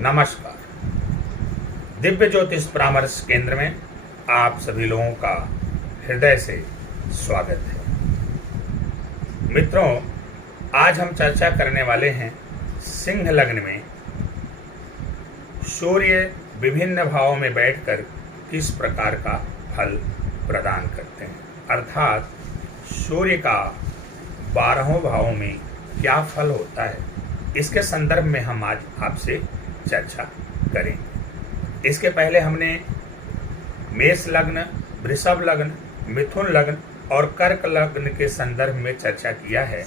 नमस्कार। दिव्य ज्योतिष परामर्श केंद्र में आप सभी लोगों का हृदय से स्वागत है। मित्रों, आज हम चर्चा करने वाले हैं सिंह लग्न में सूर्य विभिन्न भावों में बैठकर किस प्रकार का फल प्रदान करते हैं, अर्थात सूर्य का 12 भावों में क्या फल होता है, इसके संदर्भ में हम आज आपसे चर्चा करेंगे। इसके पहले हमने मेष लग्न, वृषभ लग्न, मिथुन लग्न और कर्क लग्न के संदर्भ में चर्चा किया है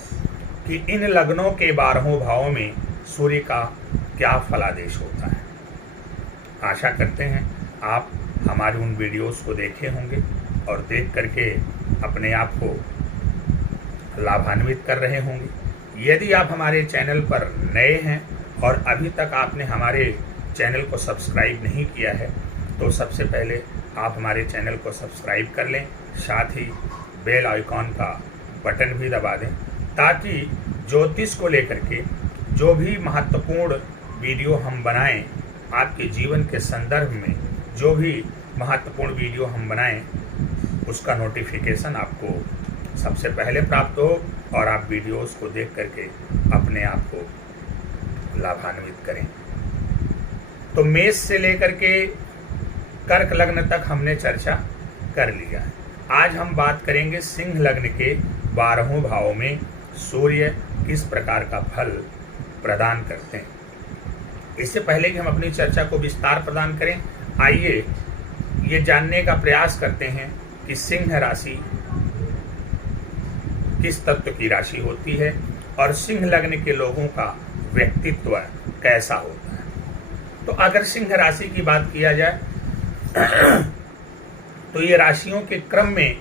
कि इन लग्नों के 12 भावों में सूर्य का क्या फलादेश होता है। आशा करते हैं आप हमारे उन वीडियोस को देखे होंगे और देख करके अपने आप को लाभान्वित कर रहे होंगे। यदि आप हमारे चैनल पर नए हैं और अभी तक आपने हमारे चैनल को सब्सक्राइब नहीं किया है तो सबसे पहले आप हमारे चैनल को सब्सक्राइब कर लें, साथ ही बेल आइकॉन का बटन भी दबा दें ताकि ज्योतिष को लेकर के जो भी महत्वपूर्ण वीडियो हम बनाएं, आपके जीवन के संदर्भ में जो भी महत्वपूर्ण वीडियो हम बनाएं उसका नोटिफिकेशन आपको सबसे पहले प्राप्त हो और आप वीडियोस को देख करके अपने आप को लाभान्वित करें। तो मेष से लेकर के कर्क लग्न तक हमने चर्चा कर लिया है। आज हम बात करेंगे सिंह लग्न के 12 भावों में सूर्य किस प्रकार का फल प्रदान करते हैं। इससे पहले कि हम अपनी चर्चा को विस्तार प्रदान करें, आइए ये जानने का प्रयास करते हैं कि सिंह राशि किस तत्व की राशि होती है और सिंह लग्न के लोगों का व्यक्तित्व कैसा होता है। तो अगर सिंह राशि की बात किया जाए तो ये राशियों के क्रम में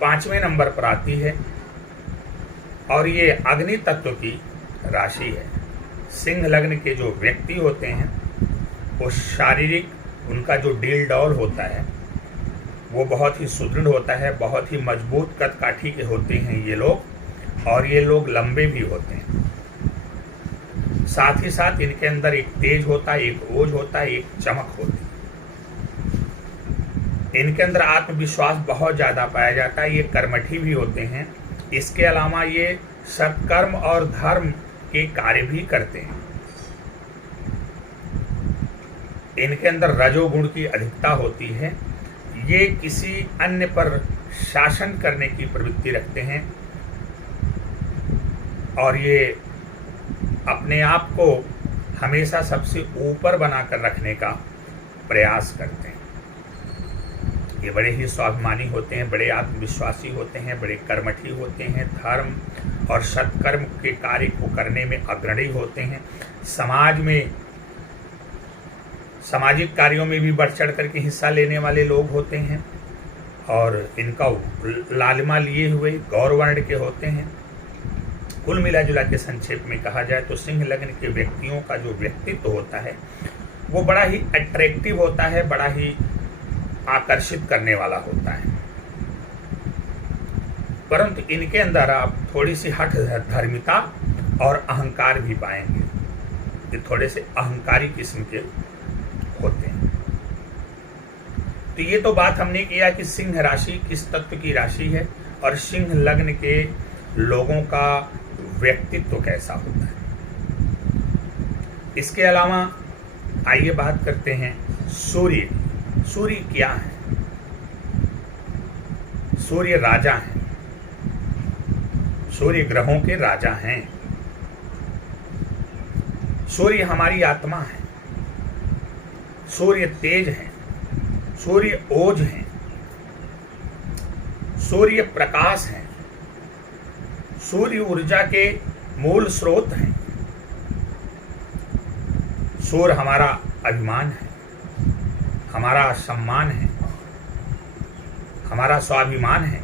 5वें नंबर पर आती है और ये अग्नि तत्व की राशि है। सिंह लग्न के जो व्यक्ति होते हैं वो शारीरिक, उनका जो डील डॉल होता है वो बहुत ही सुदृढ़ होता है, बहुत ही मजबूत कद काठी के होते हैं ये लोग, और ये लोग लंबे भी होते हैं। साथ ही साथ इनके अंदर एक तेज होता है, एक ओज होता है, एक चमक होती है। इनके अंदर आत्मविश्वास बहुत ज़्यादा पाया जाता है, ये कर्मठी भी होते हैं। इसके अलावा ये सत्कर्म और धर्म के कार्य भी करते हैं। इनके अंदर रजोगुण की अधिकता होती है। ये किसी अन्य पर शासन करने की प्रवृत्ति रखते हैं और ये अपने आप को हमेशा सबसे ऊपर बनाकर रखने का प्रयास करते हैं। ये बड़े ही स्वाभिमानी होते हैं, बड़े आत्मविश्वासी होते हैं, बड़े कर्मठी होते हैं, धर्म और सत्कर्म के कार्य को करने में अग्रणी होते हैं। समाज में सामाजिक कार्यों में भी बढ़ चढ़ करके हिस्सा लेने वाले लोग होते हैं और इनका लालिमा लिए हुए गौर वर्ण के होते हैं। कुल मिला जुला के संक्षेप में कहा जाए तो सिंह लग्न के व्यक्तियों का जो व्यक्तित्व होता है वो बड़ा ही अट्रैक्टिव होता है, बड़ा ही आकर्षित करने वाला होता है। परंतु इनके अंदर आप थोड़ी सी हठ धर्मिता और अहंकार भी पाएंगे। ये थोड़े से अहंकारी किस्म के होते हैं। तो ये तो बात हमने किया कि सिंह राशि किस तत्व की राशि है और सिंह लग्न के लोगों का व्यक्तित्व कैसा होता है। इसके अलावा आइए बात करते हैं सूर्य। सूर्य क्या है? सूर्य राजा हैं, सूर्य ग्रहों के राजा हैं। सूर्य हमारी आत्मा है, सूर्य तेज हैं, सूर्य ओज हैं, सूर्य प्रकाश हैं, सूर्य ऊर्जा के मूल स्रोत हैं। सूर्य हमारा अभिमान है, हमारा सम्मान है, हमारा स्वाभिमान है।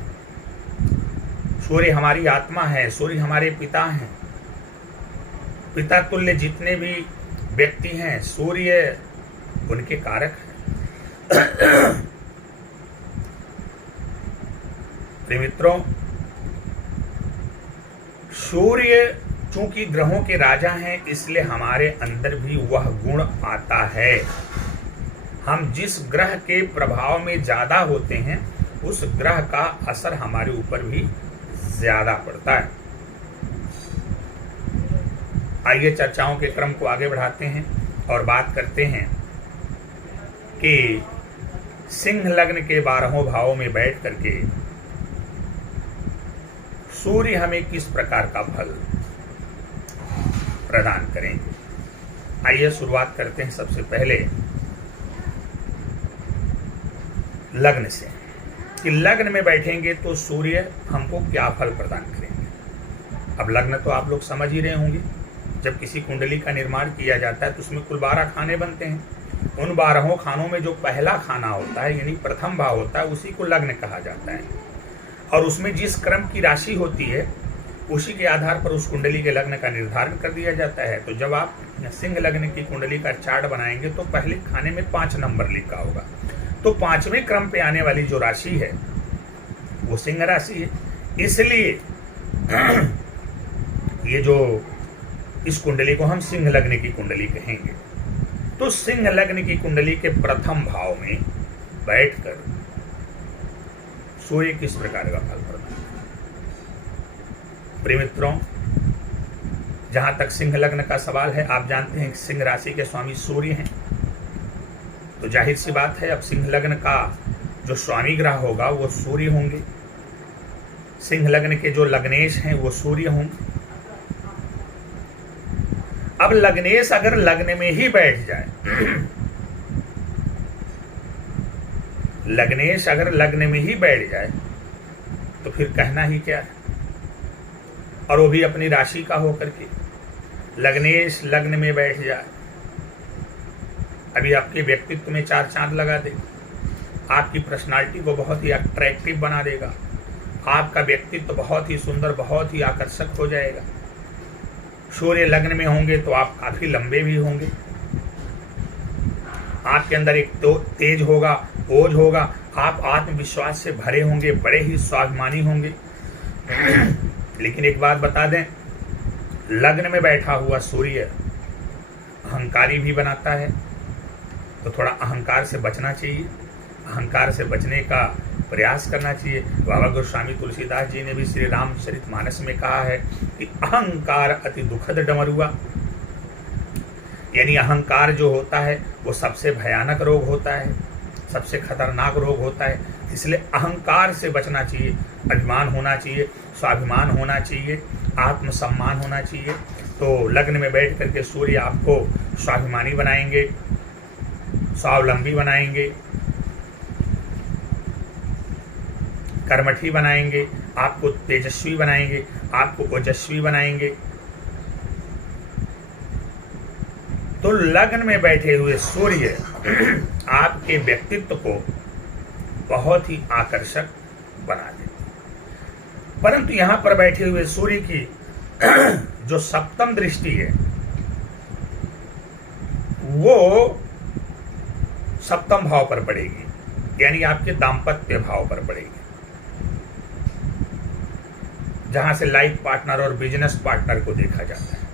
सूर्य हमारी आत्मा है, सूर्य हमारे पिता हैं। पिता तुल्य जितने भी व्यक्ति हैं सूर्य उनके कारक हैं। प्रिय मित्रों, सूर्य चूंकि ग्रहों के राजा हैं इसलिए हमारे अंदर भी वह गुण आता है। हम जिस ग्रह के प्रभाव में ज्यादा होते हैं उस ग्रह का असर हमारे ऊपर भी ज्यादा पड़ता है। आइए चर्चाओं के क्रम को आगे बढ़ाते हैं और बात करते हैं कि सिंह लग्न के 12 भावों में बैठ करके सूर्य हमें किस प्रकार का फल प्रदान करेंगे। आइए शुरुआत करते हैं सबसे पहले लग्न से, कि लग्न में बैठेंगे तो सूर्य हमको क्या फल प्रदान करेंगे। अब लग्न तो आप लोग समझ ही रहे होंगे, जब किसी कुंडली का निर्माण किया जाता है तो उसमें कुल 12 खाने बनते हैं। उन 12 खानों में जो पहला खाना होता है यानी प्रथम भाव होता है उसी को लग्न कहा जाता है, और उसमें जिस क्रम की राशि होती है उसी के आधार पर उस कुंडली के लग्न का निर्धारण कर दिया जाता है। तो जब आप सिंह लग्न की कुंडली का चार्ट बनाएंगे तो पहले खाने में 5 नंबर लिखा होगा, तो 5वें क्रम पे आने वाली जो राशि है वो सिंह राशि है। इसलिए ये जो इस कुंडली को हम सिंह लग्न की कुंडली कहेंगे। तो सिंह लग्न की कुंडली के प्रथम भाव में बैठकर सूर्य किस प्रकार का फल प्रदान करें। प्रिय मित्रों, जहां तक सिंह लग्न का सवाल है, आप जानते हैं कि सिंह राशि के स्वामी सूर्य हैं, तो जाहिर सी बात है अब सिंह लग्न का जो स्वामी ग्रह होगा वो सूर्य होंगे। सिंह लग्न के जो लग्नेश हैं वो सूर्य होंगे। अब लग्नेश अगर लग्न में ही बैठ जाए, लग्नेश अगर लग्न में ही बैठ जाए तो फिर कहना ही क्या है, और वो भी अपनी राशि का होकर के लग्नेश लग्न में बैठ जाए। अभी आपके व्यक्तित्व में 4 चांद लगा दे, आपकी पर्सनालिटी को बहुत ही अट्रैक्टिव बना देगा, आपका व्यक्तित्व बहुत ही सुंदर बहुत ही आकर्षक हो जाएगा। सूर्य लग्न में होंगे तो आप काफी लंबे भी होंगे, आपके अंदर एक तो तेज होगा, ओज होगा, आप आत्मविश्वास से भरे होंगे, बड़े ही स्वाभिमानी होंगे। लेकिन एक बात बता दें, लग्न में बैठा हुआ सूर्य अहंकारी भी बनाता है, तो थोड़ा अहंकार से बचना चाहिए, अहंकार से बचने का प्रयास करना चाहिए। बाबा गोस्वामी तुलसीदास जी ने भी श्री रामचरितमानस में कहा है कि अहंकार अति दुखद डमरुआ, यानी अहंकार जो होता है वो सबसे भयानक रोग होता है, सबसे खतरनाक रोग होता है। इसलिए अहंकार से बचना चाहिए, अभिमान होना चाहिए, स्वाभिमान होना चाहिए, आत्मसम्मान होना चाहिए। तो लग्न में बैठ करके सूर्य आपको स्वाभिमानी बनाएंगे, स्वावलंबी बनाएंगे, कर्मठी बनाएंगे, आपको तेजस्वी बनाएंगे, आपको ओजस्वी बनाएंगे। तो लग्न में बैठे हुए सूर्य आपके व्यक्तित्व को बहुत ही आकर्षक बना देते। परंतु यहां पर बैठे हुए सूर्य की जो सप्तम दृष्टि है वो सप्तम भाव पर पड़ेगी, यानी आपके दाम्पत्य भाव पर पड़ेगी, जहां से लाइफ पार्टनर और बिजनेस पार्टनर को देखा जाता है।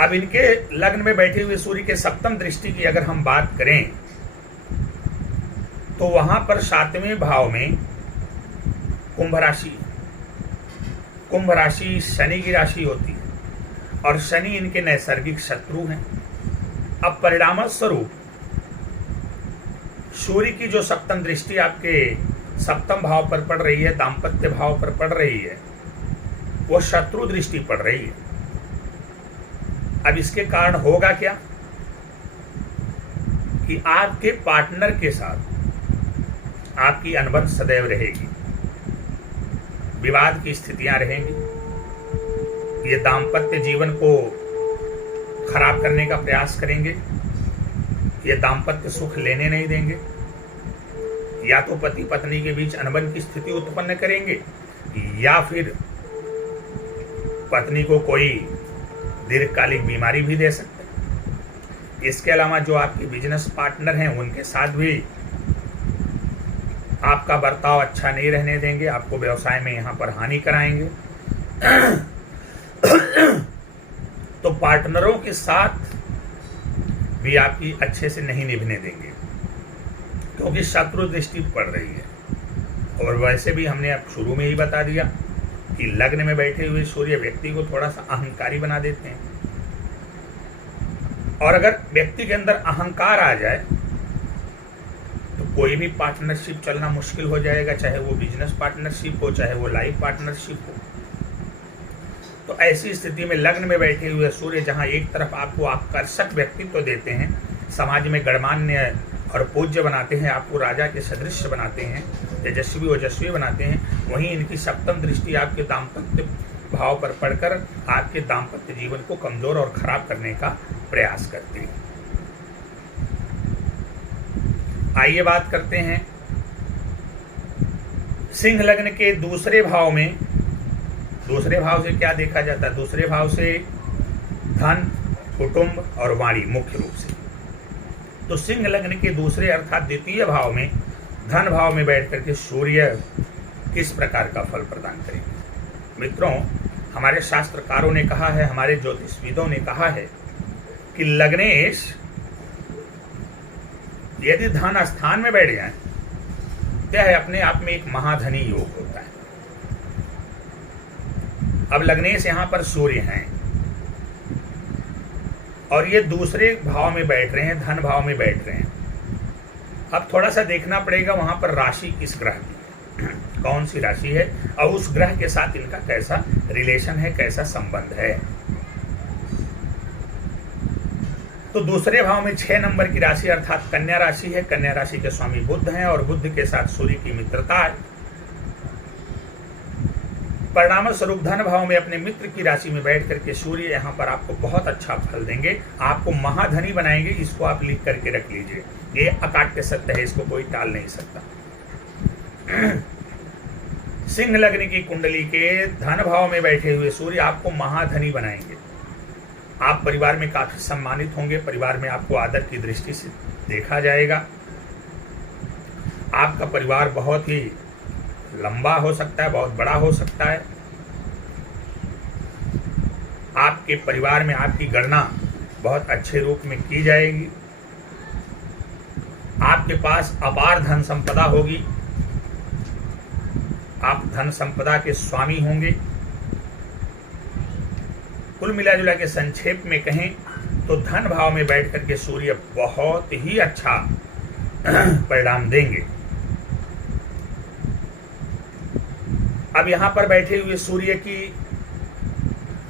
अब इनके लग्न में बैठे हुए सूर्य के सप्तम दृष्टि की अगर हम बात करें तो वहां पर 7वें भाव में कुंभ राशि, कुंभ राशि शनि की राशि होती है और शनि इनके नैसर्गिक शत्रु हैं। अब परिणाम स्वरूप सूर्य की जो सप्तम दृष्टि आपके सप्तम भाव पर पड़ रही है, दाम्पत्य भाव पर पड़ रही है, वो शत्रु दृष्टि पड़ रही है। अब इसके कारण होगा क्या कि आपके पार्टनर के साथ आपकी अनबन सदैव रहेगी, विवाद की स्थितियां रहेंगी, ये दाम्पत्य जीवन को खराब करने का प्रयास करेंगे, ये दाम्पत्य सुख लेने नहीं देंगे, या तो पति पत्नी के बीच अनबन की स्थिति उत्पन्न करेंगे या फिर पत्नी को कोई दीर्घकालिक बीमारी भी दे सकते हैं। इसके अलावा जो आपके बिजनेस पार्टनर हैं उनके साथ भी आपका बर्ताव अच्छा नहीं रहने देंगे, आपको व्यवसाय में यहाँ पर हानि कराएंगे। तो पार्टनरों के साथ भी आपकी अच्छे से नहीं निभने देंगे, क्योंकि शत्रु दृष्टि पड़ रही है। और वैसे भी हमने अब शुरू में ही बता दिया कि लग्न में बैठे हुए सूर्य व्यक्ति को थोड़ा सा अहंकारी बना देते हैं, और अगर व्यक्ति के अंदर अहंकार आ जाए तो कोई भी पार्टनरशिप चलना मुश्किल हो जाएगा, चाहे वो बिजनेस पार्टनरशिप हो, चाहे वो लाइफ पार्टनरशिप हो। तो ऐसी स्थिति में लग्न में बैठे हुए सूर्य जहां एक तरफ आपको आकर्षक व्यक्तित्व देते हैं, समाज में गणमान्य और पूज्य बनाते हैं, आपको राजा के सदृश बनाते हैं, तेजस्वी ओजस्वी बनाते हैं, वहीं इनकी सप्तम दृष्टि आपके दाम्पत्य भाव पर पड़कर आपके दाम्पत्य जीवन को कमजोर और खराब करने का प्रयास करती है। आइए बात करते हैं सिंह लग्न के दूसरे भाव में। दूसरे भाव से क्या देखा जाता है? दूसरे भाव से धन, कुटुंब और वाणी मुख्य रूप से। तो सिंह लग्न के दूसरे अर्थात द्वितीय भाव में, धन भाव में बैठ करके सूर्य किस प्रकार का फल प्रदान करेंगे? मित्रों, हमारे शास्त्रकारों ने कहा है, हमारे ज्योतिषविदों ने कहा है कि लग्नेश यदि धन स्थान में बैठ जाए तो यह अपने आप में एक महाधनी योग होता है। अब लग्नेश यहां पर सूर्य हैं और ये दूसरे भाव में बैठ रहे हैं, धन भाव में बैठ रहे हैं। अब थोड़ा सा देखना पड़ेगा वहां पर राशि किस ग्रह की है, कौन सी राशि है और उस ग्रह के साथ इनका कैसा रिलेशन है, कैसा संबंध है। तो दूसरे भाव में 6 नंबर की राशि अर्थात कन्या राशि है। कन्या राशि के स्वामी बुध हैं और बुध के साथ सूर्य की मित्रता है। परिणाम स्वरूप धन भाव में अपने मित्र की राशि में बैठ करके सूर्य यहाँ पर आपको बहुत अच्छा फल देंगे, आपको महाधनी बनाएंगे। इसको आप लिख करके रख लीजिए, ये अकाट्य सत्य है, इसको कोई टाल नहीं सकता। सिंह लग्न की कुंडली के धन भाव में बैठे हुए सूर्य आपको महाधनी बनाएंगे। आप परिवार में काफी सम्मानित होंगे, परिवार में आपको आदर की दृष्टि से देखा जाएगा। आपका परिवार बहुत ही लंबा हो सकता है, बहुत बड़ा हो सकता है। आपके परिवार में आपकी गणना बहुत अच्छे रूप में की जाएगी। आपके पास अपार धन संपदा होगी, आप धन संपदा के स्वामी होंगे। कुल मिला जुला के संक्षेप में कहें तो धन भाव में बैठ करके सूर्य बहुत ही अच्छा परिणाम देंगे। अब यहां पर बैठे हुए सूर्य की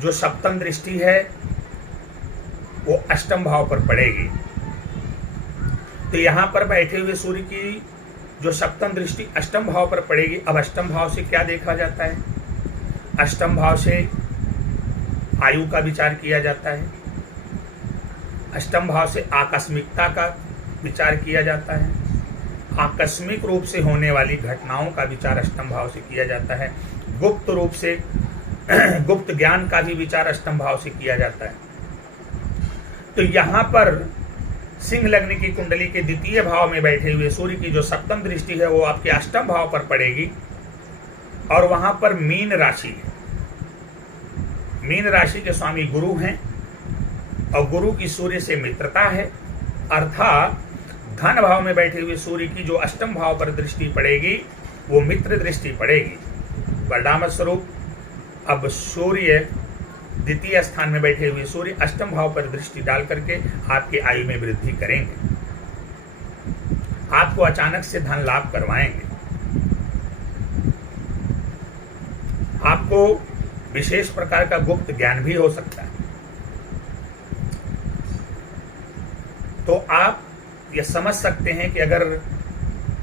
जो सप्तम दृष्टि है वो अष्टम भाव पर पड़ेगी। तो यहां पर बैठे हुए सूर्य की जो सप्तम दृष्टि अष्टम भाव पर पड़ेगी। अब अष्टम भाव से क्या देखा जाता है? अष्टम भाव से आयु का विचार किया जाता है। अष्टम भाव से आकस्मिकता का विचार किया जाता है। आकस्मिक रूप से होने वाली घटनाओं का विचार अष्टम भाव से किया जाता है। गुप्त रूप से गुप्त ज्ञान का भी विचार अष्टम भाव से किया जाता है। तो यहां पर सिंह लग्न की कुंडली के द्वितीय भाव में बैठे हुए सूर्य की जो सप्तम दृष्टि है वो आपके अष्टम भाव पर पड़ेगी और वहां पर मीन राशि है। मीन राशि के स्वामी गुरु हैं और गुरु की सूर्य से मित्रता है, अर्थात धन भाव में बैठे हुए सूर्य की जो अष्टम भाव पर दृष्टि पड़ेगी वो मित्र दृष्टि पड़ेगी। परिणाम स्वरूप अब सूर्य द्वितीय स्थान में बैठे हुए सूर्य अष्टम भाव पर दृष्टि डाल करके आपकी आयु में वृद्धि करेंगे, आपको अचानक से धन लाभ करवाएंगे, आपको विशेष प्रकार का गुप्त ज्ञान भी हो सकता है। तो आप ये समझ सकते हैं कि अगर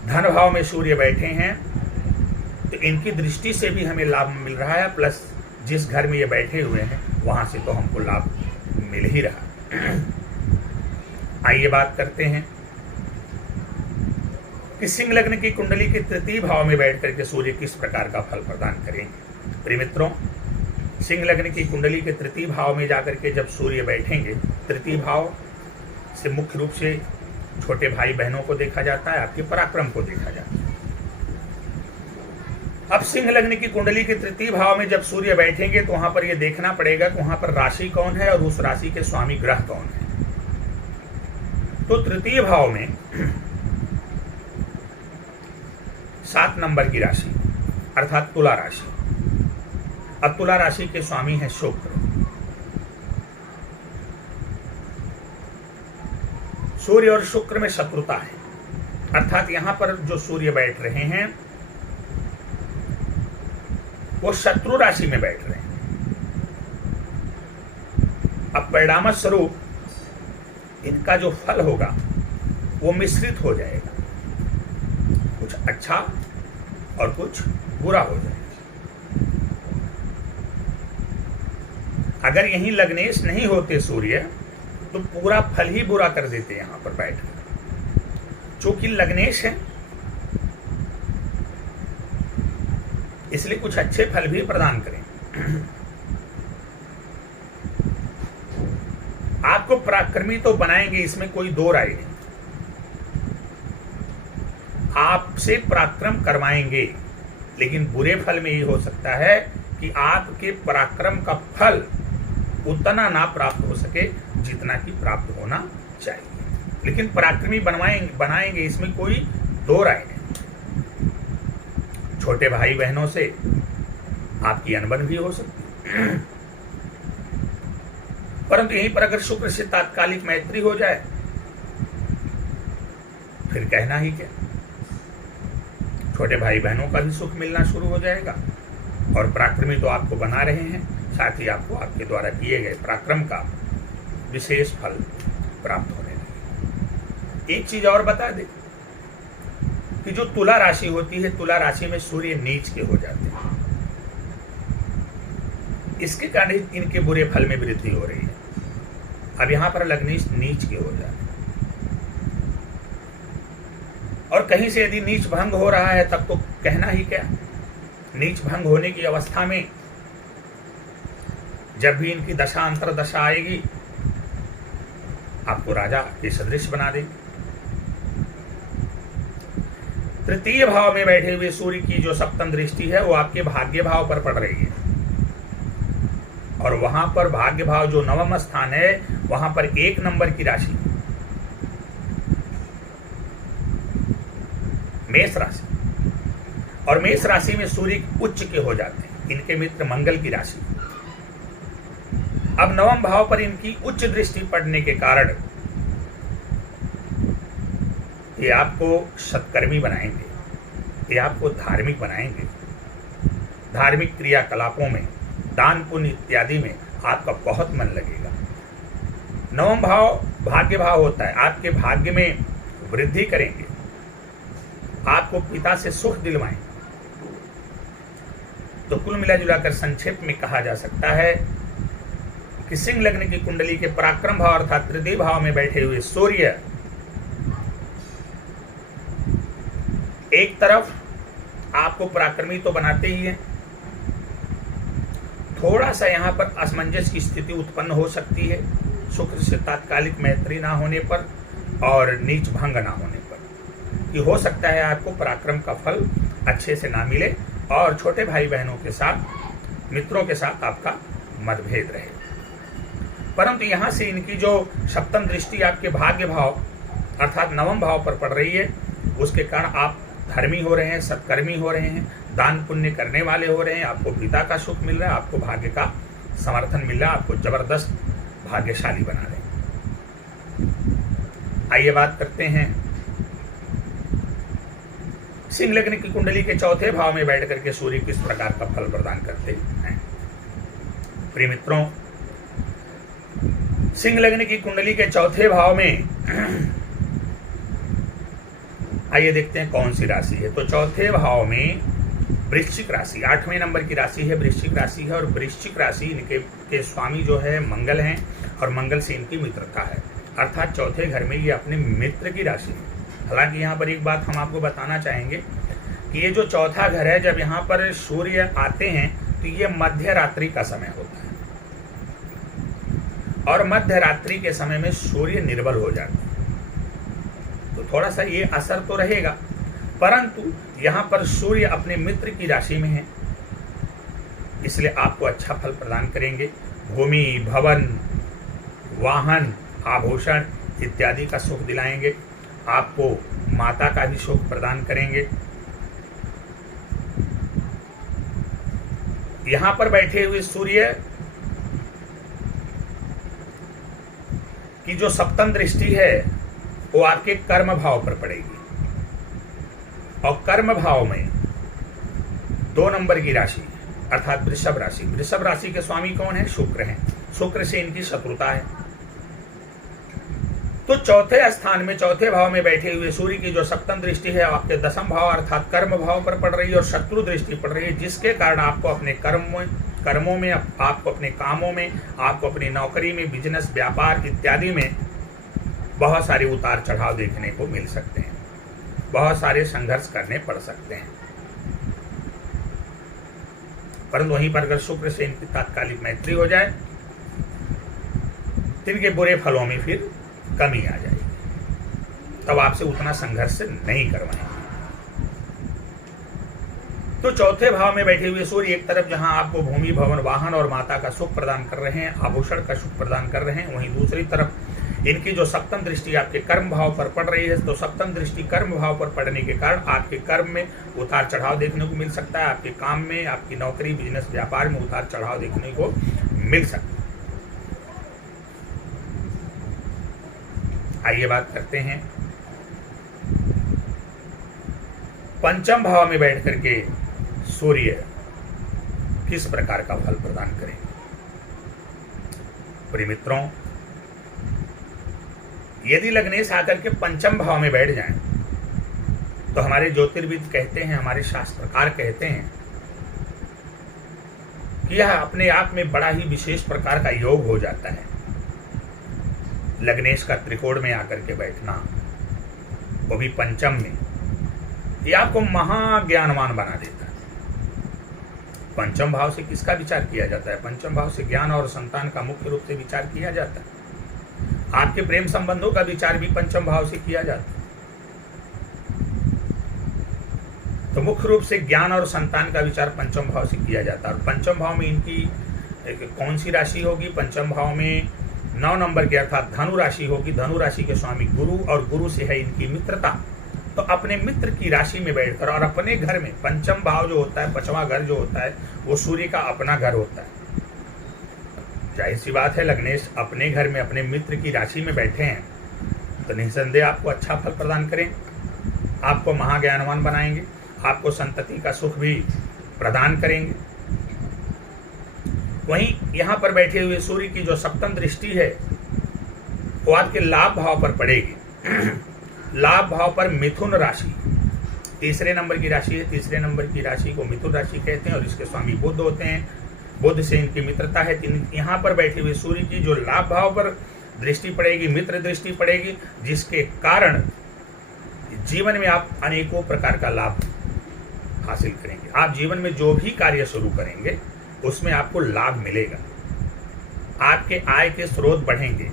धन भाव में सूर्य बैठे हैं तो इनकी दृष्टि से भी हमें लाभ मिल रहा है, प्लस जिस घर में ये बैठे हुए हैं वहां से तो हमको लाभ मिल ही रहा। आइए बात करते हैं कि सिंह लग्न की कुंडली के तृतीय भाव में बैठ करके सूर्य किस प्रकार का फल प्रदान करेंगे। प्रिय मित्रों, सिंह लग्न की कुंडली के तृतीय भाव में जाकर के जब सूर्य बैठेंगे, तृतीय भाव से मुख्य रूप से छोटे भाई बहनों को देखा जाता है, आपके पराक्रम को देखा जाता है। अब सिंह लग्न की कुंडली के तृतीय भाव में जब सूर्य बैठेंगे तो वहां पर यह देखना पड़ेगा कि वहां पर राशि कौन है और उस राशि के स्वामी ग्रह कौन है। तो तृतीय भाव में 7 नंबर की राशि अर्थात तुला राशि। अब तुला राशि के स्वामी है शुक्र। सूर्य और शुक्र में शत्रुता है, अर्थात यहां पर जो सूर्य बैठ रहे हैं वो शत्रु राशि में बैठ रहे हैं। अब परिणाम स्वरूप इनका जो फल होगा वो मिश्रित हो जाएगा, कुछ अच्छा और कुछ बुरा हो जाएगा। अगर यहीं लग्नेश नहीं होते सूर्य तो पूरा फल ही बुरा कर देते यहां पर बैठकर। चूंकि लग्नेश है इसलिए कुछ अच्छे फल भी प्रदान करें। आपको पराक्रमी तो बनाएंगे, इसमें कोई दो राय नहीं। आपसे पराक्रम करवाएंगे, लेकिन बुरे फल में ये हो सकता है कि आपके पराक्रम का फल उतना ना प्राप्त हो सके जितना कि प्राप्त होना चाहिए। लेकिन पराक्रमी बनाएंगे, इसमें कोई दो राय नहीं। छोटे भाई बहनों से आपकी अनबन भी हो सकती है, परंतु यहीं पर अगर शुक्र से तात्कालिक मैत्री हो जाए फिर कहना ही क्या। छोटे भाई बहनों का भी सुख मिलना शुरू हो जाएगा और पराक्रमी तो आपको बना रहे हैं, साथ ही आपको आपके द्वारा किए गए पराक्रम का विशेष फल प्राप्त होने लगे। एक चीज और बता दे कि जो तुला राशि होती है, तुला राशि में सूर्य नीच के हो जाते हैं। इसके कारण इनके बुरे फल में वृद्धि हो रही है। अब यहां पर लग्नेश नीच के हो जाते हैं, और कहीं से यदि नीच भंग हो रहा है तब तो कहना ही क्या। नीच भंग होने की अवस्था में जब भी इनकी दशा अंतर दशा आएगी आपको राजा के सदृश बना देगी। तृतीय भाव में बैठे हुए सूर्य की जो सप्तम दृष्टि है वो आपके भाग्य भाव पर पड़ रही है, और वहां पर भाग्य भाव जो नवम स्थान है वहां पर 1 नंबर की राशि मेष राशि, और मेष राशि में सूर्य उच्च के हो जाते हैं, इनके मित्र मंगल की राशि। अब नवम भाव पर इनकी उच्च दृष्टि पड़ने के कारण ये आपको सत्कर्मी बनाएंगे, ये आपको धार्मिक बनाएंगे। धार्मिक क्रियाकलापों में, दान पुण्य इत्यादि में आपका बहुत मन लगेगा। नवम भाव भाग्य भाव होता है, आपके भाग्य में वृद्धि करेंगे, आपको पिता से सुख दिलवाएंगे। तो कुल मिला जुलाकर संक्षेप में कहा जा सकता है कि सिंह लग्न की कुंडली के पराक्रम भाव अर्थात तृतीय भाव में बैठे हुए सूर्य एक तरफ आपको पराक्रमी तो बनाते ही हैं, थोड़ा सा यहां पर असमंजस की स्थिति उत्पन्न हो सकती है शुक्र से तात्कालिक मैत्री ना होने पर और नीच भंग ना होने पर। कि हो सकता है आपको पराक्रम का फल अच्छे से ना मिले और छोटे भाई बहनों के साथ, मित्रों के साथ आपका मतभेद रहे। परंतु यहां से इनकी जो सप्तम दृष्टि आपके भाग्य भाव अर्थात नवम भाव पर पड़ रही है, उसके कारण आप धर्मी हो रहे हैं, सत्कर्मी हो रहे हैं, दान पुण्य करने वाले हो रहे हैं, आपको पिता का सुख मिल रहा है, आपको भाग्य का समर्थन मिल रहा है, आपको जबरदस्त भाग्यशाली बना रहे हैं। आइए बात करते हैं सिंह लग्न की कुंडली के चौथे भाव में बैठ करके सूर्य किस प्रकार का फल प्रदान करते हैं। प्रिय मित्रों, सिंह लग्न की कुंडली के चौथे भाव में आइए देखते हैं कौन सी राशि है। तो चौथे भाव में वृश्चिक राशि 8वें नंबर की राशि है, वृश्चिक राशि है, और वृश्चिक राशि इनके के स्वामी जो है मंगल हैं, और मंगल से इनकी मित्रता है, अर्थात चौथे घर में ये अपने मित्र की राशि है। हालांकि यहाँ पर एक बात हम आपको बताना चाहेंगे कि ये जो चौथा घर है, जब यहाँ पर सूर्य आते हैं तो ये मध्य रात्रि का समय होता है, और मध्य रात्रि के समय में सूर्य निर्बल हो जाते हैं, तो थोड़ा सा ये असर तो रहेगा। परंतु यहाँ पर सूर्य अपने मित्र की राशि में है, इसलिए आपको अच्छा फल प्रदान करेंगे। भूमि, भवन, वाहन, आभूषण इत्यादि का सुख दिलाएंगे। आपको माता का भी सुख प्रदान करेंगे। यहाँ पर बैठे हुए सूर्य की जो सप्तम दृष्टि है वो आपके कर्म भाव पर पड़ेगी, और कर्म भाव में 2 नंबर की राशि अर्थात वृषभ राशि। वृषभ राशि के स्वामी कौन है? शुक्र हैं। शुक्र से इनकी शत्रुता है। तो चौथे स्थान में, चौथे भाव में बैठे हुए सूर्य की जो सप्तम दृष्टि है आपके 10वें भाव अर्थात कर्म भाव पर पड़ रही है और शत्रु दृष्टि पड़ रही है, जिसके कारण आपको अपने कर्मों में, आपको अपने कामों में, आपको अपनी नौकरी में, बिजनेस, व्यापार इत्यादि में बहुत सारे उतार चढ़ाव देखने को मिल सकते हैं, बहुत सारे संघर्ष करने पड़ सकते हैं। परंतु वहीं पर अगर शुक्र से इनकी तात्कालिक मैत्री हो जाए तो इनके बुरे फलों में फिर कमी आ जाएगी, तब आपसे उतना संघर्ष नहीं करवाएंगे। तो चौथे भाव में बैठे हुए सूर्य एक तरफ जहां आपको भूमि, भवन, वाहन और माता का सुख प्रदान कर रहे हैं, आभूषण का सुख प्रदान कर रहे हैं, वहीं दूसरी तरफ इनकी जो सप्तम दृष्टि आपके कर्म भाव पर पड़ रही है, तो सप्तम दृष्टि कर्म भाव पर पड़ने के कारण आपके कर्म में उतार चढ़ाव देखने को मिल सकता है, आपके काम में, आपकी नौकरी, बिजनेस, व्यापार में उतार चढ़ाव देखने को मिल सकता है। आइए बात करते हैं पंचम भाव में बैठ करके सूर्य किस प्रकार का फल प्रदान करेंगे। प्रिय मित्रों, यदि लग्नेश आकर के पंचम भाव में बैठ जाएं तो हमारे ज्योतिर्विद कहते हैं, हमारे शास्त्रकार कहते हैं कि यह अपने आप में बड़ा ही विशेष प्रकार का योग हो जाता है। लग्नेश का त्रिकोण में आकर के बैठना, वो भी पंचम में, ये आपको महाज्ञानवान बना देता है। पंचम भाव से किसका विचार किया जाता है? पंचम भाव से ज्ञान और संतान का मुख्य रूप से विचार किया जाता है। आपके प्रेम संबंधों का विचार भी पंचम भाव से किया जाता है। तो मुख्य रूप से ज्ञान और संतान का विचार पंचम भाव से किया जाता है। और पंचम भाव में इनकी कौन सी राशि होगी? पंचम भाव में 9 नंबर की अर्थात धनु राशि होगी। धनु राशि के स्वामी गुरु, और गुरु से है इनकी मित्रता। तो अपने मित्र की राशि में बैठकर और अपने घर में, पंचम भाव जो होता है, 5वां घर जो होता है, वो सूर्य का अपना घर होता है। जाहिर सी बात है, लग्नेश अपने घर में अपने मित्र की राशि में बैठे हैं तो निसंदेह आपको अच्छा फल प्रदान करें, आपको महाज्ञानवान बनाएंगे, आपको संतति का सुख भी प्रदान करेंगे। वहीं यहाँ पर बैठे हुए सूर्य की जो सप्तम दृष्टि है वो आपके लाभ भाव पर पड़ेगी। लाभ भाव पर मिथुन राशि, 3 नंबर की राशि है। 3 नंबर की राशि को मिथुन राशि कहते हैं और इसके स्वामी बुध होते हैं। बुध से इनकी मित्रता है। यहाँ पर बैठे हुए सूर्य की जो लाभ भाव पर दृष्टि पड़ेगी, मित्र दृष्टि पड़ेगी, जिसके कारण जीवन में आप अनेकों प्रकार का लाभ हासिल करेंगे। आप जीवन में जो भी कार्य शुरू करेंगे उसमें आपको लाभ मिलेगा, आपके आय के स्रोत बढ़ेंगे।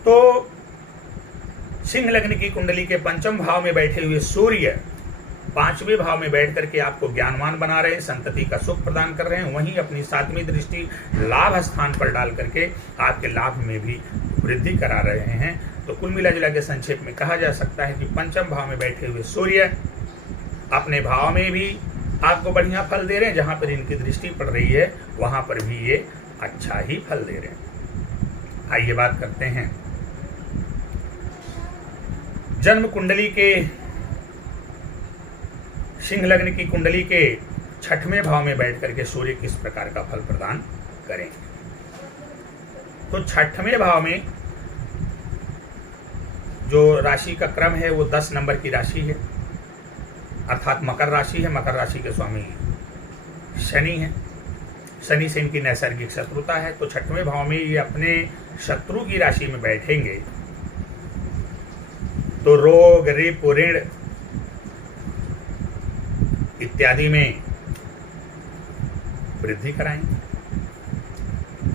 तो सिंह लग्न की कुंडली के पंचम भाव में बैठे हुए सूर्य 5वें भाव में बैठ करके आपको ज्ञानवान बना रहे हैं, संतति का सुख प्रदान कर रहे हैं। वहीं अपनी 7वीं दृष्टि लाभ स्थान पर डाल करके आपके लाभ में भी वृद्धि करा रहे हैं। तो कुल मिला जुला के संक्षेप में कहा जा सकता है कि पंचम भाव में बैठे हुए सूर्य अपने भाव में भी आपको बढ़िया फल दे रहे हैं, जहां पर इनकी दृष्टि पड़ रही है वहां पर भी ये अच्छा ही फल दे रहे हैं। आइए बात करते हैं जन्म कुंडली के, सिंह लग्न की कुंडली के 6वें भाव में बैठ करके सूर्य किस प्रकार का फल प्रदान करेंगे। तो 6वें भाव में जो राशि का क्रम है वो 10 नंबर की राशि है, अर्थात मकर राशि है। मकर राशि के स्वामी शनि है। शनि से इनकी नैसर्गिक शत्रुता है। तो 6वें भाव में ये अपने शत्रु की राशि में बैठेंगे तो रोग, रिप, ऋण इत्यादि में वृद्धि कराएंगे।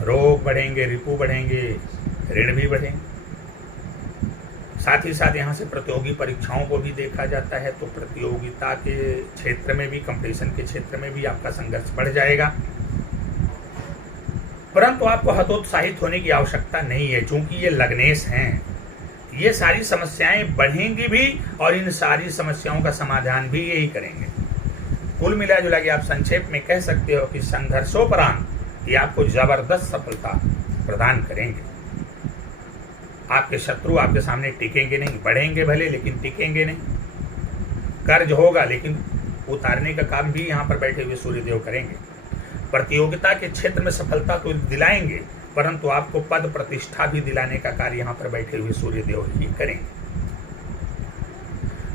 रोग बढ़ेंगे, रिपु बढ़ेंगे, ऋण भी बढ़ेंगे। साथ ही साथ यहाँ से प्रतियोगी परीक्षाओं को भी देखा जाता है, तो प्रतियोगिता के क्षेत्र में भी, कंपटीशन के क्षेत्र में भी आपका संघर्ष बढ़ जाएगा। परंतु आपको हतोत्साहित होने की आवश्यकता नहीं है, क्योंकि ये लग्नेश हैं। ये सारी समस्याएं बढ़ेंगी भी और इन सारी समस्याओं का समाधान भी यही करेंगे। कुल मिला जुला के आप संक्षेप में कह सकते हो कि संघर्षोपरांत ये आपको जबरदस्त सफलता प्रदान करेंगे। आपके शत्रु आपके सामने टिकेंगे नहीं, बढ़ेंगे भले लेकिन टिकेंगे नहीं। कर्ज होगा लेकिन उतारने का काम भी यहाँ पर बैठे हुए सूर्यदेव करेंगे। प्रतियोगिता के क्षेत्र में सफलता तो दिलाएंगे, परंतु आपको पद प्रतिष्ठा भी दिलाने का कार्य यहाँ पर बैठे हुए सूर्यदेव ही करेंगे।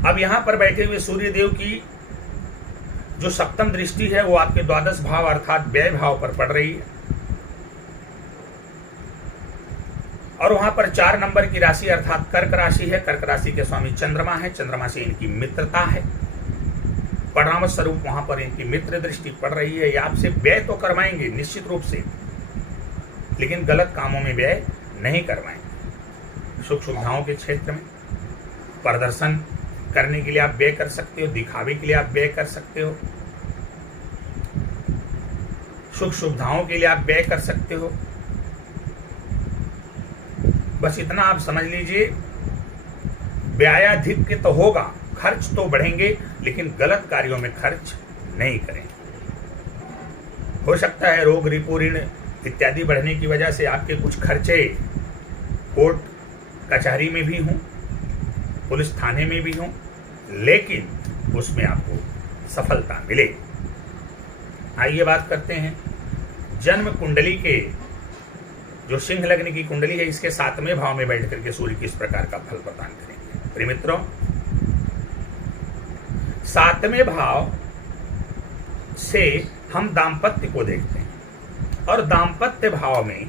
अब यहाँ पर बैठे हुए सूर्यदेव की जो सप्तम दृष्टि है वो आपके द्वादश भाव अर्थात व्यय भाव पर पड़ रही है, और वहां पर 4 नंबर की राशि अर्थात कर्क राशि है। कर्क राशि के स्वामी चंद्रमा है, चंद्रमा से इनकी मित्रता है। परिणाम स्वरूप वहां पर इनकी मित्र दृष्टि पड़ रही है। ये आपसे व्यय तो करवाएंगे निश्चित रूप से, लेकिन गलत कामों में व्यय नहीं करवाएंगे। सुख सुविधाओं के क्षेत्र में प्रदर्शन करने के लिए आप व्यय कर सकते हो, दिखावे के लिए आप व्यय कर सकते हो, सुख सुविधाओं के लिए आप व्यय कर सकते हो। बस इतना आप समझ लीजिए, व्ययाधिक्य तो होगा, खर्च तो बढ़ेंगे, लेकिन गलत कार्यों में खर्च नहीं करें। हो सकता है रोग रिपू ऋण इत्यादि बढ़ने की वजह से आपके कुछ खर्चे कोर्ट कचहरी में भी हों, पुलिस थाने में भी हों, लेकिन उसमें आपको सफलता मिले। आइए बात करते हैं जन्म कुंडली के, जो सिंह लग्न की कुंडली है, इसके 7वें भाव में बैठ करके सूर्य किस प्रकार का फल प्रदान करेंगे। प्रिय मित्रों, 7वें भाव से हम दाम्पत्य को देखते हैं, और दाम्पत्य भाव में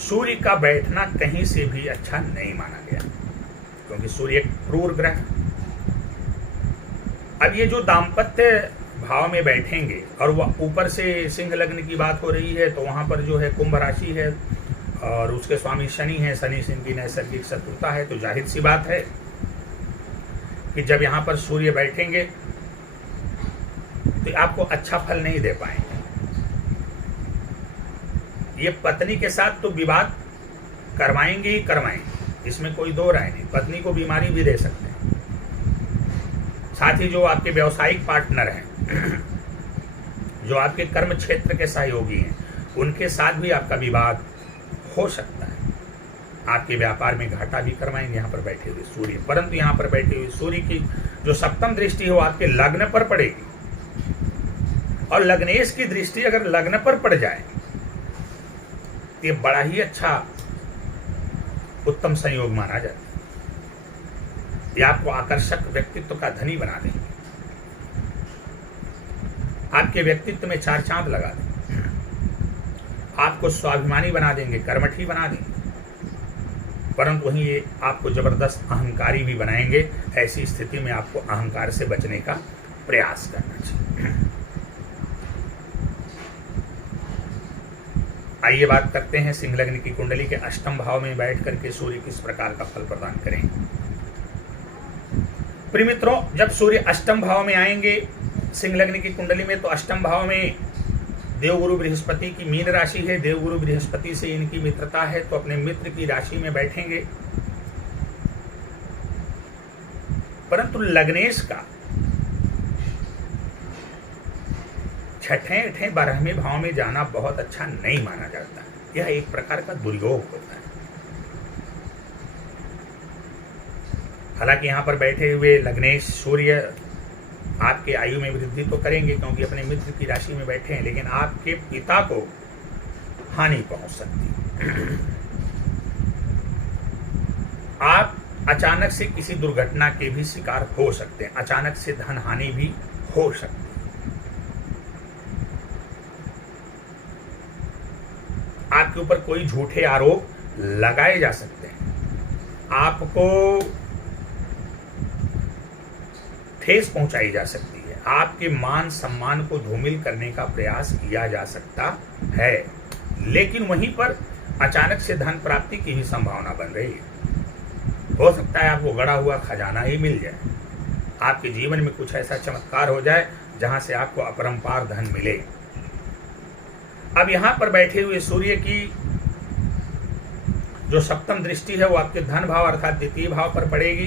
सूर्य का बैठना कहीं से भी अच्छा नहीं माना गया, क्योंकि सूर्य एक क्रूर ग्रह। अब ये जो दाम्पत्य भाव में बैठेंगे, और वह ऊपर से सिंह लग्न की बात हो रही है, तो वहां पर जो है कुंभ राशि है और उसके स्वामी शनि है। शनि से इनकी नैसर्गिक शत्रुता है, तो जाहिर सी बात है कि जब यहाँ पर सूर्य बैठेंगे तो आपको अच्छा फल नहीं दे पाएंगे। ये पत्नी के साथ तो विवाद करवाएंगे ही करवाएंगे, इसमें कोई दो राय नहीं। पत्नी को बीमारी भी दे सकते हैं। साथ ही जो आपके व्यावसायिक पार्टनर हैं, जो आपके कर्म क्षेत्र के सहयोगी हैं, उनके साथ भी आपका विवाद हो सकता है। आपके व्यापार में घाटा भी करवाएंगे यहाँ पर बैठे हुए सूर्य। परंतु यहाँ पर बैठे हुए सूर्य की जो सप्तम दृष्टि है वो आपके लग्न पर पड़ेगी, और लग्नेश की दृष्टि अगर लग्न पर पड़ जाए तो ये बड़ा ही अच्छा उत्तम संयोग माना जाता है। ये आपको आकर्षक व्यक्तित्व का धनी बना देंगे, आपके व्यक्तित्व में 4 चांद लगा देंगे, आपको स्वाभिमानी बना देंगे, कर्मठी बना देंगे, परंतु वहीं ये आपको जबरदस्त अहंकारी भी बनाएंगे। ऐसी स्थिति में आपको अहंकार से बचने का प्रयास करना चाहिए। आइए बात करते हैं सिंह लग्न की कुंडली के 8वें भाव में बैठ करके सूर्य किस प्रकार का फल प्रदान करेंगे। प्रिय मित्रों, जब सूर्य 8वें भाव में आएंगे सिंह लग्न की कुंडली में, तो 8वें भाव में देवगुरु बृहस्पति की मीन राशि है। देवगुरु बृहस्पति से इनकी मित्रता है, तो अपने मित्र की राशि में बैठेंगे। परंतु लग्नेश का 6ठे 8ठे 12वें भाव में जाना बहुत अच्छा नहीं माना जाता। यह एक प्रकार का दुर्योग होता है। हालांकि यहाँ पर बैठे हुए लग्नेश सूर्य आपके आयु में वृद्धि तो करेंगे, क्योंकि अपने मित्र की राशि में बैठे हैं, लेकिन आपके पिता को हानि पहुंच सकती है। आप अचानक से किसी दुर्घटना के भी शिकार हो सकते हैं, अचानक से धन हानि भी हो सकती है। आपके ऊपर कोई झूठे आरोप लगाए जा सकते हैं, आपको ठेस पहुंचाई जा सकती है, आपके मान सम्मान को धूमिल करने का प्रयास किया जा सकता है। लेकिन वहीं पर अचानक से धन प्राप्ति की भी संभावना बन रही है। हो सकता है आपको गड़ा हुआ खजाना ही मिल जाए, आपके जीवन में कुछ ऐसा चमत्कार हो जाए जहां से आपको अपरंपार धन मिले। अब यहां पर बैठे हुए सूर्य की जो सप्तम दृष्टि है वो आपके धन भाव अर्थात द्वितीय भाव पर पड़ेगी।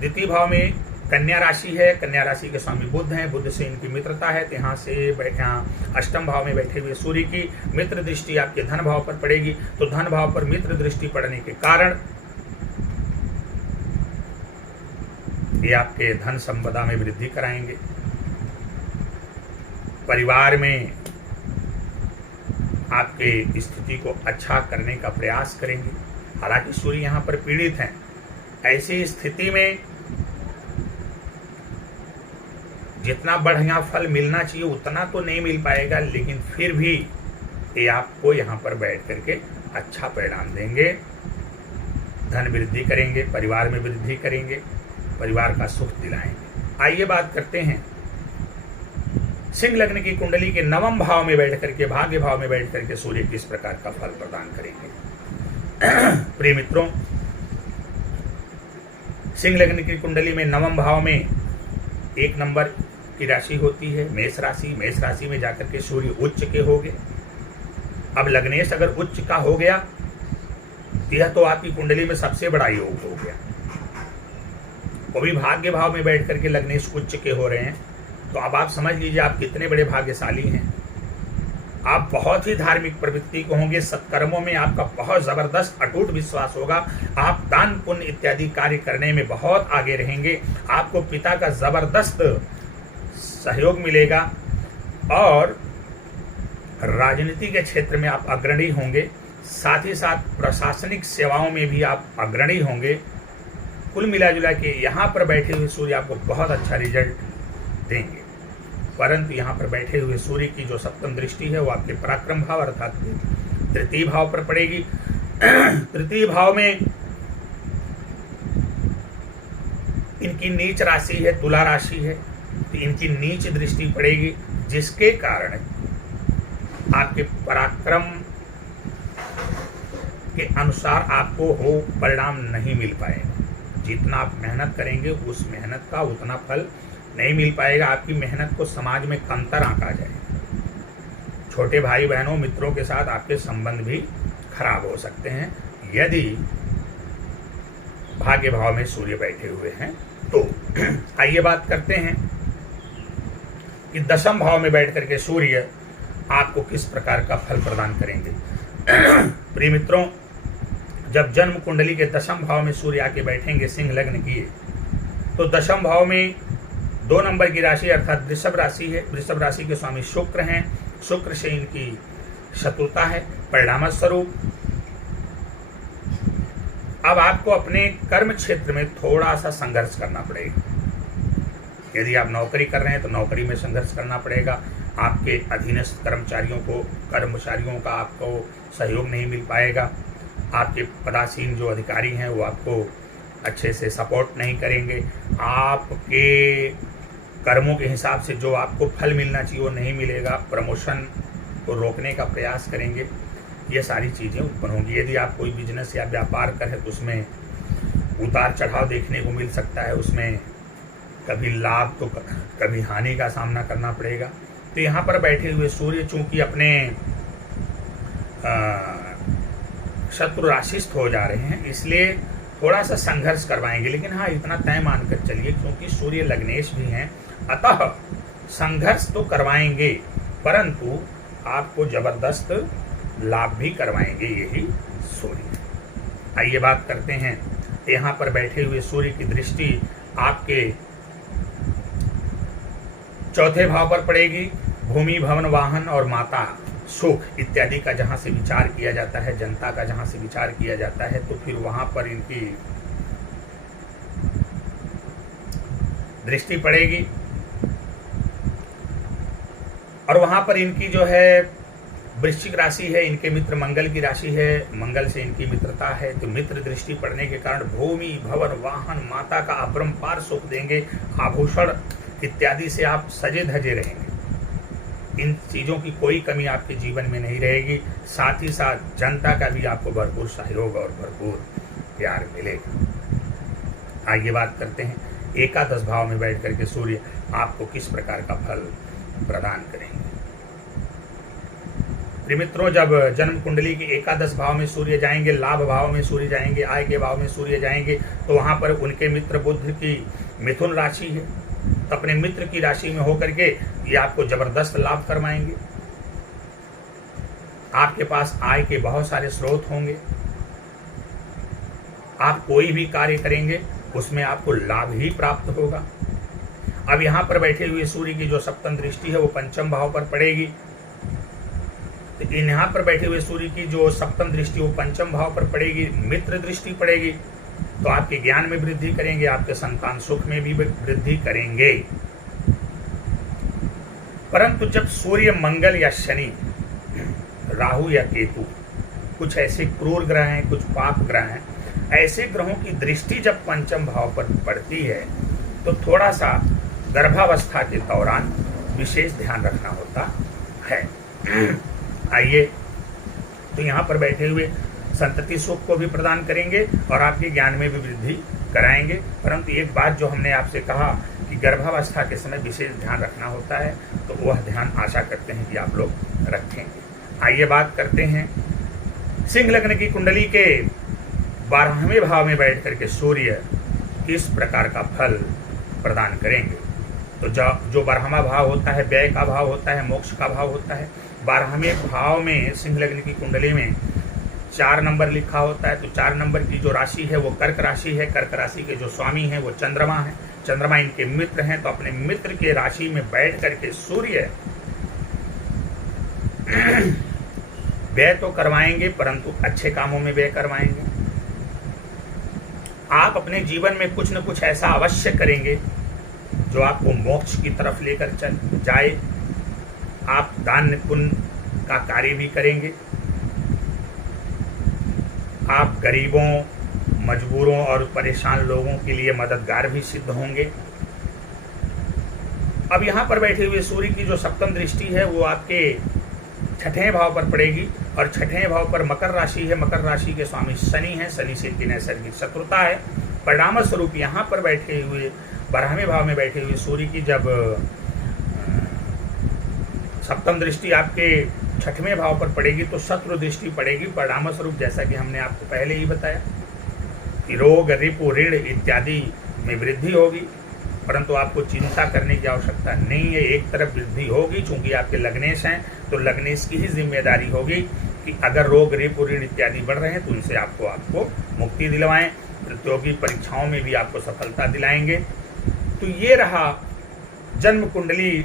द्वितीय भाव में कन्या राशि है, कन्या राशि के स्वामी बुध हैं, बुध से इनकी मित्रता है, तो यहाँ से यहाँ अष्टम भाव में बैठे हुए सूर्य की मित्र दृष्टि आपके धन भाव पर पड़ेगी। तो धन भाव पर मित्र दृष्टि पड़ने के कारण ये आपके धन संपदा में वृद्धि कराएंगे। परिवार में आपके स्थिति को अच्छा करने का प्रयास करेंगे। हालांकि सूर्य यहाँ पर पीड़ित हैं, ऐसी स्थिति में जितना बढ़िया फल मिलना चाहिए उतना तो नहीं मिल पाएगा, लेकिन फिर भी ये आपको यहाँ पर बैठ करके अच्छा परिणाम देंगे। धन वृद्धि करेंगे, परिवार में वृद्धि करेंगे, परिवार का सुख दिलाएंगे। आइए बात करते हैं सिंह लग्न की कुंडली के नवम भाव में बैठ करके, भाग्य भाव में बैठ करके सूर्य किस प्रकार का फल प्रदान करेंगे। प्रिय मित्रों, सिंह लग्न की कुंडली में नवम भाव में 1 नंबर की राशि होती है मेष राशि। मेष राशि में जाकर के सूर्य उच्च के हो गए। अब लग्नेश अगर उच्च का हो गया यह तो आपकी कुंडली में सबसे बड़ा योग हो गया। वो भी भाग्य भाव में बैठ करके लग्नेश उच्च के हो रहे हैं, तो अब आप समझ लीजिए आप कितने बड़े भाग्यशाली हैं। आप बहुत ही धार्मिक प्रवृत्ति को होंगे, सत्कर्मों में आपका बहुत जबरदस्त अटूट विश्वास होगा। आप दान पुण्य इत्यादि कार्य करने में बहुत आगे रहेंगे। आपको पिता का जबरदस्त सहयोग मिलेगा और राजनीति के क्षेत्र में आप अग्रणी होंगे। साथ ही साथ प्रशासनिक सेवाओं में भी आप अग्रणी होंगे। कुल मिला जुला के यहाँ पर बैठे हुए सूर्य आपको बहुत अच्छा रिजल्ट देंगे। परंतु यहाँ पर बैठे हुए सूर्य की जो सप्तम दृष्टि है वो आपके पराक्रम भाव अर्थात तृतीय भाव पर पड़ेगी। तृतीय भाव में इनकी नीच राशि है, तुला राशि है, तो इनकी नीच दृष्टि पड़ेगी, जिसके कारण आपके पराक्रम के अनुसार आपको हो परिणाम नहीं मिल पाएगा। जितना आप मेहनत करेंगे उस मेहनत का उतना फल नहीं मिल पाएगा। आपकी मेहनत को समाज में कमतर आंका जाएगा। छोटे भाई बहनों मित्रों के साथ आपके संबंध भी खराब हो सकते हैं यदि भाग्य भाव में सूर्य बैठे हुए हैं। तो आइए बात करते हैं कि दशम भाव में बैठ करके सूर्य आपको किस प्रकार का फल प्रदान करेंगे। प्रिय मित्रों, जब जन्म कुंडली के दशम भाव में सूर्य आके बैठेंगे सिंह लग्न किए, तो दशम भाव में 2 नंबर की राशि अर्थात वृषभ राशि है। वृषभ राशि के स्वामी शुक्र हैं। शुक्र से इनकी शत्रुता है परिणाम स्वरूप। अब आपको अपने कर्म क्षेत्र में थोड़ा सा संघर्ष करना पड़ेगा। यदि आप नौकरी कर रहे हैं तो नौकरी में संघर्ष करना पड़ेगा। आपके अधीनस्थ कर्मचारियों का आपको सहयोग नहीं मिल पाएगा। आपके पदासीन जो अधिकारी हैं वो आपको अच्छे से सपोर्ट नहीं करेंगे। आपके कर्मों के हिसाब से जो आपको फल मिलना चाहिए वो नहीं मिलेगा। प्रमोशन को रोकने का प्रयास करेंगे। ये सारी चीज़ें उत्पन्न होंगी। यदि आप कोई बिजनेस या व्यापार करें तो उसमें उतार चढ़ाव देखने को मिल सकता है। उसमें कभी लाभ तो कभी हानि का सामना करना पड़ेगा। तो यहाँ पर बैठे हुए सूर्य चूंकि अपने शत्रु राशिस्थ हो जा रहे हैं, इसलिए थोड़ा सा संघर्ष करवाएंगे। लेकिन हाँ, इतना तय मानकर चलिए क्योंकि सूर्य लग्नेश भी हैं, अतः संघर्ष तो करवाएंगे परंतु आपको जबरदस्त लाभ भी करवाएंगे यही सूर्य। आइए बात करते हैं, यहाँ पर बैठे हुए सूर्य की दृष्टि आपके चौथे भाव पर पड़ेगी। भूमि भवन वाहन और माता सुख इत्यादि का जहाँ से विचार किया जाता है, जनता का जहाँ से विचार किया जाता है, तो फिर वहाँ पर इनकी दृष्टि पड़ेगी। और वहाँ पर इनकी जो है वृश्चिक राशि है, इनके मित्र मंगल की राशि है, मंगल से इनकी मित्रता है। तो मित्र दृष्टि पड़ने के कारण भूमि भवन वाहन माता का अपरंपार सुख देंगे। आभूषण इत्यादि से आप सजे धजे रहेंगे। इन चीज़ों की कोई कमी आपके जीवन में नहीं रहेगी। साथ ही साथ जनता का भी आपको भरपूर सहयोग और भरपूर प्यार मिलेगा। आइए बात करते हैं एकादश भाव में बैठ करके सूर्य आपको किस प्रकार का फल प्रदान करेंगे। प्रिय मित्रों, जब जन्म कुंडली के एकादश भाव में सूर्य जाएंगे, लाभ भाव में सूर्य जाएंगे, आय के भाव में सूर्य जाएंगे, तो वहां पर उनके मित्र बुध की मिथुन राशि है, तो अपने मित्र की राशि में होकर के ये आपको जबरदस्त लाभ करवाएंगे। आपके पास आय के बहुत सारे स्रोत होंगे। आप कोई भी कार्य करेंगे उसमें आपको लाभ ही प्राप्त होगा। अब यहाँ पर बैठे हुए सूर्य की जो सप्तम दृष्टि है वो पंचम भाव पर पड़ेगी। तो यहाँ पर बैठे हुए सूर्य की जो सप्तम दृष्टि वो पंचम भाव पर पड़ेगी, मित्र दृष्टि पड़ेगी, तो आपके ज्ञान में वृद्धि करेंगे, आपके संतान सुख में भी वृद्धि करेंगे। परंतु जब सूर्य, मंगल या शनि, राहु या केतु, कुछ ऐसे क्रूर ग्रह हैं, कुछ पाप ग्रह हैं, ऐसे ग्रहों की दृष्टि जब पंचम भाव पर पड़ती है तो थोड़ा सा गर्भावस्था के दौरान विशेष ध्यान रखना होता है। आइए, तो यहाँ पर बैठे हुए संतति सुख को भी प्रदान करेंगे और आपके ज्ञान में भी वृद्धि कराएंगे। परंतु एक बात जो हमने आपसे कहा कि गर्भावस्था के समय विशेष ध्यान रखना होता है, तो वह ध्यान आशा करते हैं कि आप लोग रखेंगे। आइए बात करते हैं सिंह लग्न की कुंडली के 12वें भाव में बैठ करके सूर्य किस प्रकार का फल प्रदान करेंगे। तो जो 12वां भाव होता है व्यय का भाव होता है, मोक्ष का भाव होता है। 12वें भाव में सिंह लग्न की कुंडली में 4 नंबर लिखा होता है। तो 4 नंबर की जो राशि है वो कर्क राशि है। कर्क राशि के जो स्वामी है वो चंद्रमा है। चंद्रमा इनके मित्र हैं, तो अपने मित्र के राशि में बैठ करके सूर्य व्यय तो करवाएंगे, परंतु अच्छे कामों में व्यय करवाएंगे। आप अपने जीवन में कुछ न कुछ ऐसा अवश्य करेंगे जो आपको मोक्ष की तरफ लेकर चल जाए। आप दान पुण्य का कार्य भी करेंगे। आप गरीबों, मजबूरों और परेशान लोगों के लिए मददगार भी सिद्ध होंगे। अब यहाँ पर बैठे हुए सूर्य की जो सप्तम दृष्टि है वो आपके 6ठे भाव पर पड़ेगी और 6ठे भाव पर मकर राशि है। मकर राशि के स्वामी शनि है। शनि से इनकी नैसर्गिक शत्रुता है। परिणाम स्वरूप यहाँ पर बैठे हुए 12वें भाव में बैठे हुए सूर्य की जब सप्तम दृष्टि आपके 6ठवें भाव पर पड़ेगी तो शत्रु दृष्टि पड़ेगी। परिणाम स्वरूप जैसा कि हमने आपको पहले ही बताया कि रोग, रिपु, ऋण इत्यादि में वृद्धि होगी, परंतु आपको चिंता करने की आवश्यकता नहीं है। एक तरफ वृद्धि होगी, चूंकि आपके लग्नेश हैं तो लग्नेश की ही जिम्मेदारी होगी कि अगर रोग, रिपु, ऋण इत्यादि बढ़ रहे हैं तो उनसे आपको मुक्ति दिलवाएं। प्रतियोगी परीक्षाओं में भी आपको सफलता दिलाएंगे। तो ये रहा जन्म कुंडली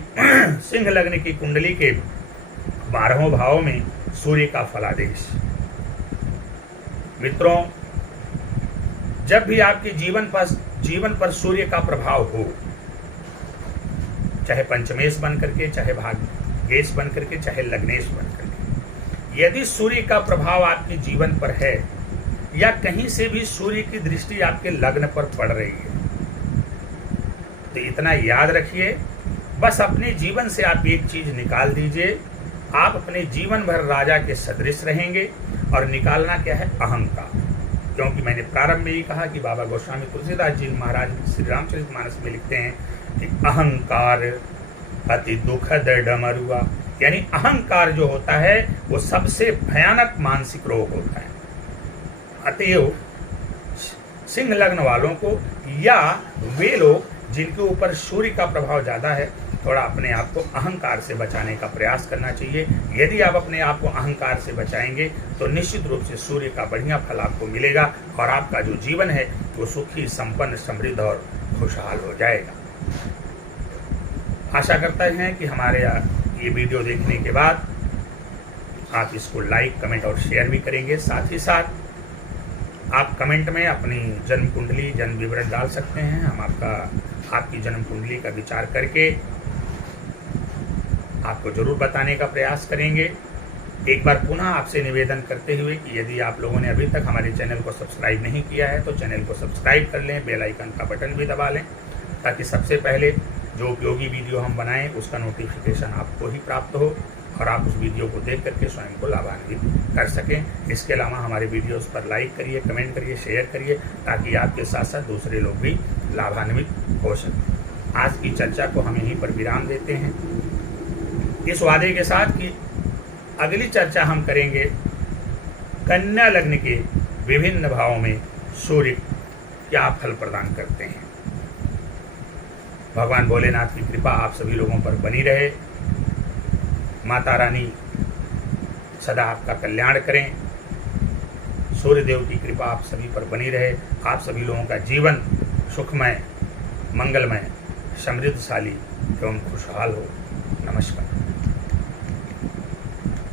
सिंह लग्न की कुंडली के 12वें भाव में सूर्य का फलादेश। मित्रों, जब भी आपके जीवन पर सूर्य का प्रभाव हो, चाहे पंचमेश बन करके, चाहे भाग्येश बन करके, चाहे लग्नेश बन करके, यदि सूर्य का प्रभाव आपके जीवन पर है या कहीं से भी सूर्य की दृष्टि आपके लग्न पर पड़ रही है, तो इतना याद रखिए, बस अपने जीवन से आप एक चीज निकाल दीजिए। आप अपने जीवन भर राजा के सदृश रहेंगे। और निकालना क्या है? अहंकार। क्योंकि मैंने प्रारंभ में ही कहा कि बाबा गोस्वामी तुलसीदास जी महाराज श्री रामचरितमानस में लिखते हैं कि अहंकार अति दुखद डमरुआ, यानी अहंकार जो होता है वो सबसे भयानक मानसिक रोग होता है। अतएव सिंह लग्न वालों को या वे लोग जिनके ऊपर सूर्य का प्रभाव ज़्यादा है, थोड़ा अपने आप को अहंकार से बचाने का प्रयास करना चाहिए। यदि आप अपने आप को अहंकार से बचाएंगे तो निश्चित रूप से सूर्य का बढ़िया फल आपको मिलेगा और आपका जो जीवन है वो सुखी, संपन्न, समृद्ध और खुशहाल हो जाएगा। आशा करते हैं कि हमारे ये वीडियो देखने के बाद आप इसको लाइक, कमेंट और शेयर भी करेंगे। साथ ही साथ आप कमेंट में अपनी जन्म कुंडली, जन्म विवरण डाल सकते हैं। हम आपकी जन्म कुंडली का विचार करके आपको जरूर बताने का प्रयास करेंगे। एक बार पुनः आपसे निवेदन करते हुए कि यदि आप लोगों ने अभी तक हमारे चैनल को सब्सक्राइब नहीं किया है तो चैनल को सब्सक्राइब कर लें, बेल आइकन का बटन भी दबा लें, ताकि सबसे पहले जो उपयोगी वीडियो हम बनाएं उसका नोटिफिकेशन आपको ही प्राप्त हो और आप उस वीडियो को देख करके स्वयं को लाभान्वित कर सकें। इसके अलावा हमारे वीडियोस पर लाइक करिए, कमेंट करिए, शेयर करिए, ताकि आपके साथ साथ दूसरे लोग भी लाभान्वित हो सकें। आज की चर्चा को हम यहीं पर विराम देते हैं, इस वादे के साथ कि अगली चर्चा हम करेंगे कन्या लग्न के विभिन्न भावों में सूर्य क्या फल प्रदान करते हैं। भगवान भोलेनाथ की कृपा आप सभी लोगों पर बनी रहे। माता रानी सदा आपका कल्याण करें। सूर्यदेव की कृपा आप सभी पर बनी रहे। आप सभी लोगों का जीवन सुखमय, मंगलमय, समृद्धशाली एवं खुशहाल हो। नमस्कार।